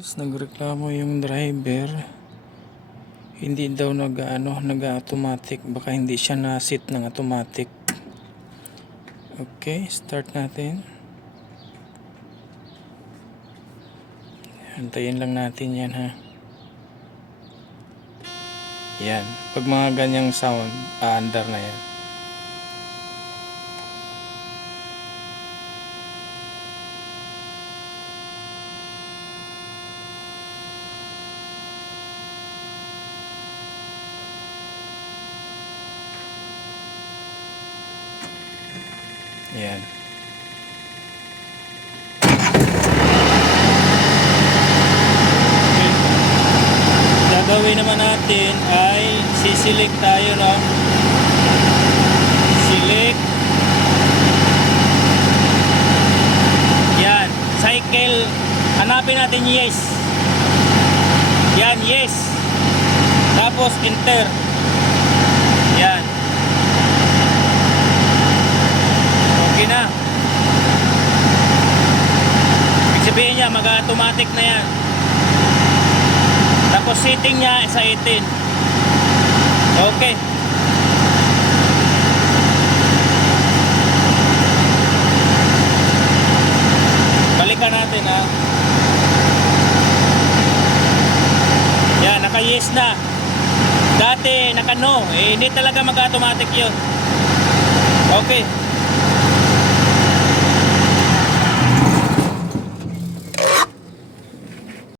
Nagreklamo yung driver, hindi daw nag-automatic, baka hindi siya na-set ng automatic. Okay, start natin. Antayin lang natin yan, ha. Yan, pag mga ganyang sound, aandar na yan. Yan. Okay. Gagawin naman natin ay siselect tayo, no? Select. Yan. Cycle. Hanapin natin yes. Yan, yes. Tapos enter. Yan. Okay na. Ibig sabihin niya, mag-automatic na yan. Tapos setting niya sa 18. Okay. Balikan natin, ha. Yan, naka-yes na. Dati, naka-no. Hindi talaga mag-automatic yun. Okay.